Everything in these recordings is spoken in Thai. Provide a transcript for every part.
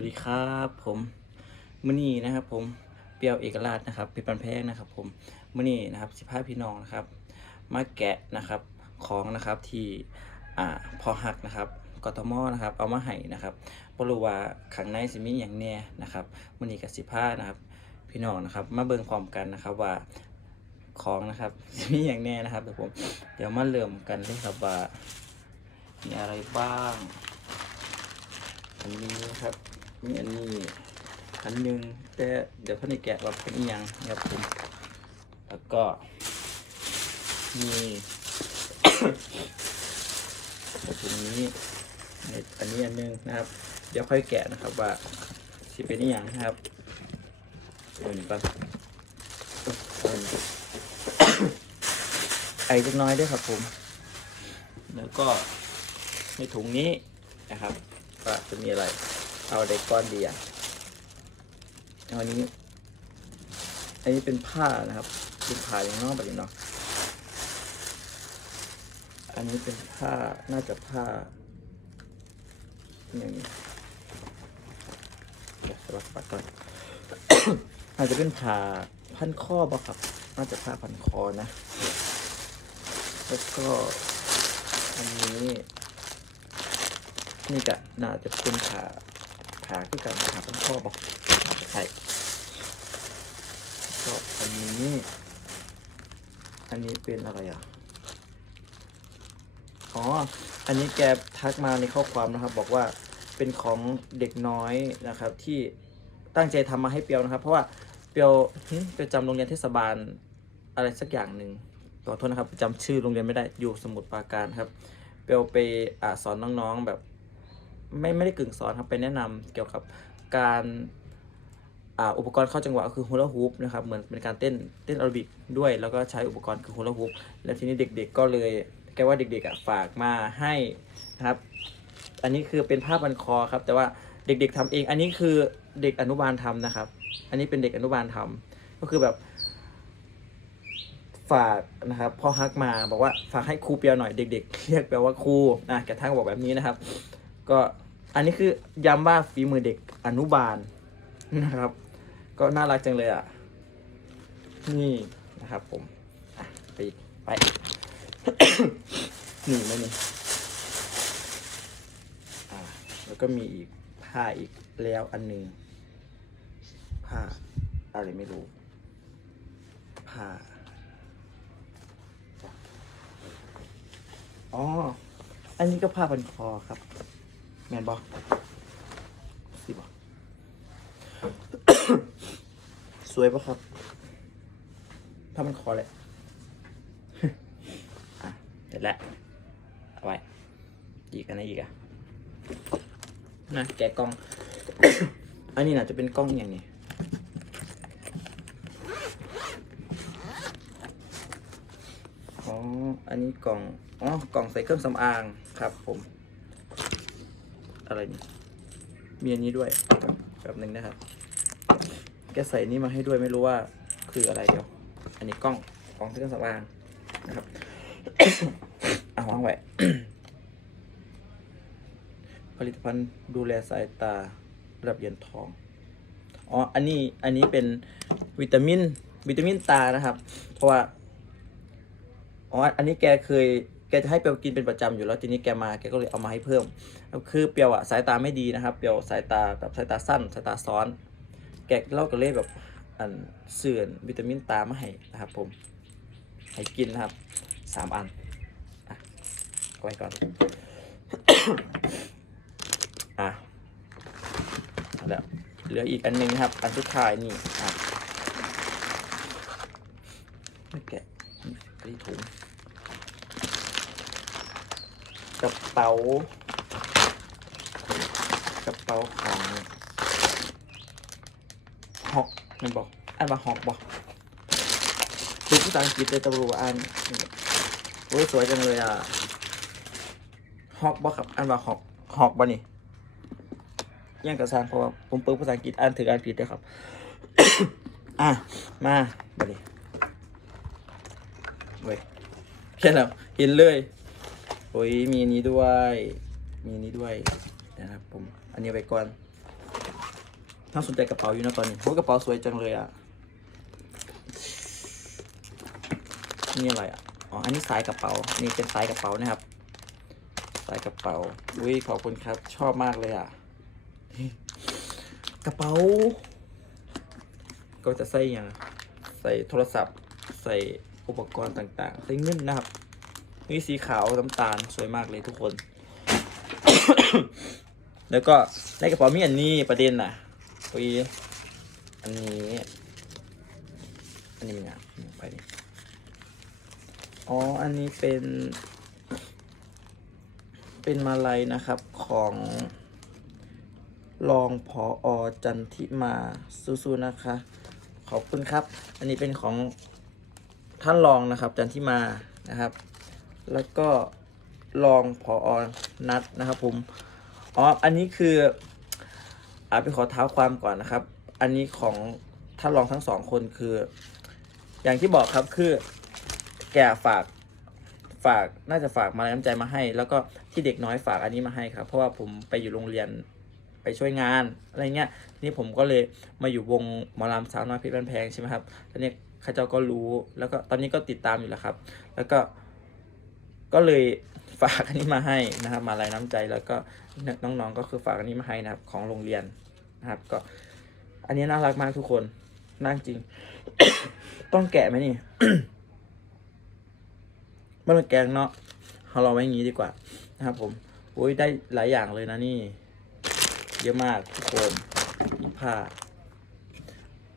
วัสดีครับผมมื่อนี้นะครับ ผมเปียวเอกราชนะครับเป็นปันแพงนะครับผมมื่อนี้นะครับสิบห้าพี่น้องนะครับ มาแกะนะครับของนะครับที่อ่าพอหักนะครับกทมนะครับ เอามาให้นะครับบรูว่าขังในสิมีอย่างแน่นะครับมื่อนี้กับสิบห้านะครับ พี่น้องนะครับ มาเบิ่งพร้อมกันนะครับว่าของนะครับสิมีอย่างแน่นะครับเดี๋ยวผมเดี๋ยวมาเริ่มกันเลยครับว่ามีอะไรบ้างอันนี้ครับ มีอันนี้อันหนึงแต่เดี๋ยวท่านในแกะว่าเป็นอีหยังนะครับผมแล้วก็มีตรงนี้ในอันนี้อันหนึงนะครับ เดี๋ยวค่อยแกะนะครับว่าสิเป็นอีหยังนะครับตัวนี้ก่อนเอาอันนี้ไอเล็กน้อยด้วยครับผม แล้วก็ในถุงนี้นะครับว่าจะมีอะไร เอาได้ก้อนเดียวเอาอันนี้ อันนี้เป็นผ้านะครับเป็นผ้าอย่างนอกแบบนี้เนาะอันนี้เป็นผ้าน่าจะผ้าอย่างนี้เดี๋ยวสลักปัดก่อนอาจจะเป็นผ้าพันข้อบ่ครับ น่าจะผ้าพันคอนะ แล้วก็อันนี้นี่ก็น่าจะเป็นขา ขาคือกันขาเป็นข้อบอกใช่ก็อันนี้ อันนี้เป็นอะไรอะ อ๋อ อันนี้แกทักมาในข้อความนะครับ บอกว่าเป็นของเด็กน้อยนะครับ ที่ตั้งใจทำมาให้เปียวนะครับ เพราะว่าเปียวเปียวจำโรงเรียนเทศบาลอะไรสักอย่างหนึ่งขอโทษนะครับจำชื่อโรงเรียนไม่ได้อยู่สมุทรปราการครับ เปียวไปอสอนน้องๆแบบ ไม่ไม่ได้กึ่งสอนครับไปแนะนำเกี่ยวกับการอ่าอุปกรณ์เข้าจังหวะคือฮูลาฮูปนะครับเหมือนเป็นการเต้นเต้นแอโรบิกด้วย แล้วก็ใช้อุปกรณ์คือฮูลาฮูปแล้วทีนี้เด็ก ๆ ก็เลยแกว่าเด็กๆอะฝากมาให้นะครับ อันนี้คือเป็นผ้าพันคอครับ แต่ว่าเด็ก ๆทำเอง อันนี้คือเด็กอนุบาลทำนะครับ อันนี้เป็นเด็กอนุบาลทำก็คือแบบ ฝากนะครับพ่อฮักมาบอกว่าฝากให้ครูเปียวหน่อยเด็ก ๆ เรียกแปลว่าครูอะแกทั้งบอกแบบนี้นะครับ ก็อันนี้คือย้ำว่าฝีมือเด็กอนุบาลนะครับ ก็น่ารักจังเลยอะ นี่นะครับผมอะไปอีกไปนี่ไม่นี่อ่าแล้วก็มีอีกผ้าอีกแล้วอันหนึ่งผ้าอะไรไม่รู้ผ้าอ๋อ อันนี้ก็ผ้าพันคอครับ แมนบอสิบอสวยปะครับผ้าพันคอแหละอะเสร็จแล้ว เอาไว้อีกอันไหนอีกอะนะแกะกล้อง อันนี้น่าจะเป็นกล้องอย่างนี้อ๋อ อันนี้กล่อง อ๋อ กล่องใส่เครื่องสำอางครับผม อะไรนี่มีอันนี้ด้วยแบบหนึ่งนะครับ แกใส่นี่มาให้ด้วยไม่รู้ว่าคืออะไรเดี๋ยว อันนี้กล้องกล่องเครื่องสำอางนะครับเอาวางไว้ผลิตภัณฑ์ดูแลสายตาระดับเหรียญทอง อ๋อ อันนี้อันนี้เป็นวิตามิน วิตามินตานะครับ เพราะว่า อ๋อ อันนี้แกเคย แกจะให้เปียวกินเป็นประจำอยู่แล้วทีนี้แกมาแกก็เลยเอามาให้เพิ่มคือเปียวอะสายตาไม่ดีนะครับเปียวสายตาแบบสายตาสั้นสายตาซ้อน แกเล่าก็เลยแบบอันเสื่อนวิตามินตามาให้นะครับผมให้กินนะครับสามอันอะไว้ก่อนอะเอาแล้วเหลืออีกอันหนึงนะครับ อันสุดท้ายนี่อะแกะนี่ถุง กระเป๋ากระเป๋าของฮอกมันบอกอ่านว่าฮอกบอกดูภาษาอังกฤษเลยตำรวจอ่านโอ้ยสวยจังเลยอะฮอกบอกครับอ่านว่าฮอกฮอกบ่นี่ยังกระซางเพราะว่าผมเปิดภาษาอังกฤษอ่านถึงอ่านผิดด้วยครับ อะ มาบ่ดิเว้ยแค่นั้นเห็นเลย อ้ยมีนี้ด้วย มีนี้ด้วยนะครับผม อันนี้ไปก่อน ถ้าสนใจกระเป๋าอยู่นะตอนนี้โอ้กระเป๋าสวยจังเลยอะ นี่อะไรอะ อ๋อ อันนี้สายกระเป๋า นี่เป็นสายกระเป๋านะครับ สายกระเป๋า อุ้ยขอบคุณครับ ชอบมากเลยอะ กระเป๋า ก็จะใส่อย่าง ใส่โทรศัพท์ ใส่อุปกรณ์ต่างๆ ใส่เงินนะครับ นี่สีขาวน้ำตาลสวยมากเลยทุกคน แล้วก็ในกระเป๋ามีอันนี้ประเด็นน่ะอุ้ยอันนี้ อันนี้มันอะไปดิอ๋อ อันนี้เป็น เป็นมาลัยนะครับของรองพออจันทิมาสู้ๆนะคะ ขอบคุณครับ อันนี้เป็นของท่านรองนะครับ จันทิมานะครับ แล้วก็รองพออนัดนะครับผมอ๋ออันนี้คืออ่าไปขอเท้าความก่อนนะครับ อันนี้ของท่านรองทั้งสองคนคือ อย่างที่บอกครับคือแกฝากฝากน่าจะฝากมาน้ำใจมาให้ แล้วก็ที่เด็กน้อยฝากอันนี้มาให้ครับ เพราะว่าผมไปอยู่โรงเรียนไปช่วยงานอะไรเงี้ยนี่ผมก็เลยมาอยู่วงหมอลำสาวน้อยเพชรบ้านแพงใช่ไหมครับตอนนี้ข้าเจ้าก็รู้แล้วก็ตอนนี้ก็ติดตามอยู่แล้วครับ แล้วก็ ก็เลยฝากอันนี้มาให้นะครับ มาลายน้ำใจแล้วก็น้องๆก็คือฝากอันนี้มาให้นะครับ ของโรงเรียนนะครับ ก็ อันนี้น่ารักมากทุกคนน่าจริง ต้องแกะไหมนี่ไม่ต้องแกะเนาะเราลองไว้อย่างนี้ดีกว่านะครับ ผมโอ้ยได้หลายอย่างเลยนะนี่ เยอะมากทุกคนผ้า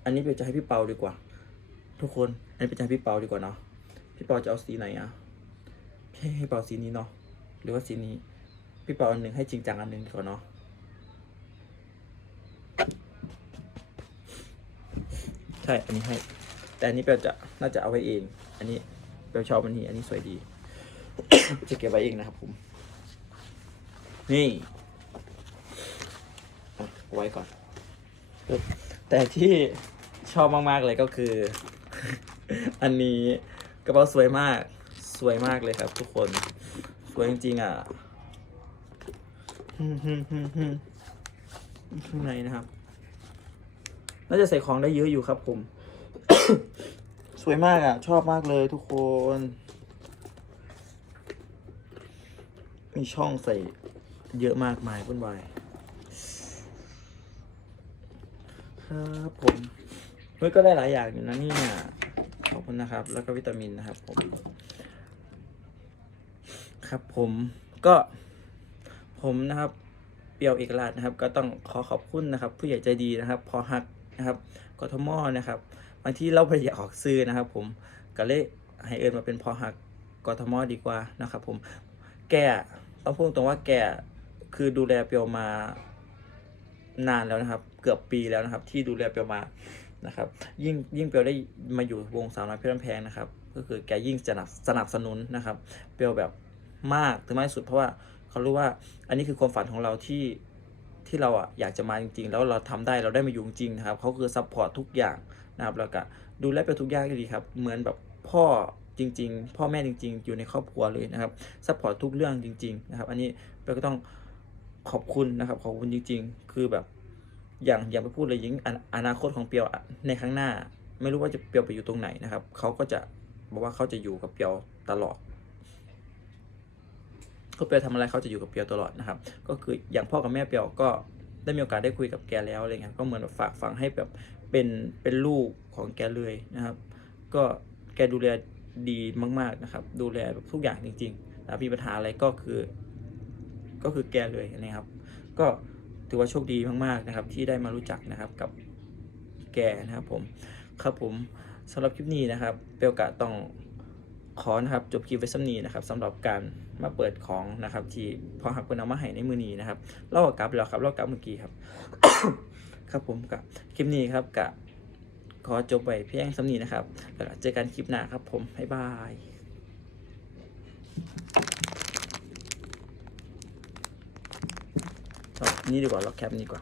อันนี้เป็นจะให้พี่เปาดีกว่า ทุกคน อันนี้เป็นจะให้พี่เปาดีกว่าเนาะพี่เปาจะเอาสีไหนอะ พี่ให้เป่าสีนี้เนาะหรือว่าสีนี้ พี่เป่าอันหนึ่งให้จริงจังอันหนึ่งก่อนเนาะใช่อันนี้ให้ แต่อันนี้เปลจะน่าจะเอาไว้เอง อันนี้เปลชอบอันนี้ อันนี้สวยดี จะเก็บไว้เองนะครับผม นี่เอาไว้ก่อน แต่ที่ชอบมาก ๆ เลยก็คือ อันนี้กระเป๋าสวยมาก สวยมากเลยครับ ทุกคน สวยจริงๆอะฮึ่มฮึ่มฮึ่มฮึ่มข้างในนะครับ น่าจะใส่ของได้เยอะอยู่ครับผม สวยมากอะ ชอบมากเลยทุกคน มีช่องใส่เยอะมากมายวุ่นวายครับผมเฮ้ยก็ได้หลายอย่างอยู่นะเนี่ยขอบคุณนะครับ แล้วก็วิตามินนะครับผม ครับผมก็ผมนะครับเปียวเอกราชนะครับ ก็ต้องขอขอบคุณนะครับ ผู้ใหญ่ใจดีนะครับ พอฮักนะครับกทมนะครับบางที่เราไปอยากออกซื้อนะครับ ผมก็เลยให้เอิญมาเป็นพอฮักกทมดีกว่านะครับ ผมแกต้องพูดตรงว่าแกคือดูแลเปียวมานานแล้วนะครับ เกือบปีแล้วนะครับ ที่ดูแลเปียวมานะครับ ยิ่งยิ่งเปียวได้มาอยู่วงสาวน้อยเพชรบ้านแพงนะครับ ก็คือแกยิ่งสนับสนับสนุนนะครับ เปียวแบบ มากถึงมากที่สุด เพราะว่าเขารู้ว่าอันนี้คือความฝันของเราที่ที่เราอะอยากจะมาจริง ๆ แล้วเราทำได้เราได้มาอยู่จริงนะครับเขาคือซัพพอร์ตทุกอย่างนะครับแล้วก็ดูแลเปียวทุกอย่างดีครับ เหมือนแบบพ่อจริง ๆ พ่อแม่จริง ๆ อยู่ในครอบครัวเลยนะครับซัพพอร์ตทุกเรื่องจริง ๆ นะครับ อันนี้เปียวก็ต้องขอบคุณนะครับ ขอบคุณจริง ๆ คือแบบอย่างอย่างไปพูดเลยยิงอนอนาคตของเปียวในข้างหน้า ไม่รู้ว่าจะเปียวไปอยู่ตรงไหนนะครับเขาก็จะบอกว่าเขาจะอยู่กับเปียวตลอด ก็เปียวทำอะไรเขาจะอยู่กับเปียวตลอดนะครับ ก็คืออย่างพ่อกับแม่เปียวก็ได้มีโอกาสได้คุยกับแกแล้วอะไรเงี้ยก็เหมือนแบบฝากฝังให้แบบเป็นเป็นลูกของแกเลยนะครับ ก็แกดูแลดีมากๆนะครับ ดูแลแบบทุกอย่างจริงๆนะมีปัญหาอะไรก็คือ ก็คือแกเลยนะครับ ก็ถือว่าโชคดีมากๆนะครับ ที่ได้มารู้จักนะครับกับแกนะครับผมครับผมสำหรับคลิปนี้นะครับเปลกะต้อง ขอนะครับจบคลิปไว้สำนีนะครับสำหรับการมาเปิดของนะครับ ที่พอหักคนเอามาให้ในมือนี้นะครับเล่ากับกลับแล้วครับเล่ากลับเมื่อกี้ครับ ครับผมกับคลิปนี้ครับกับขอจบไปเพียงสำนีนะครับแล้วเจอกันคลิปหน้าครับ ผมบ๊ายบายนี่ดีกว่าล็อกแคปนี่ดีกว่า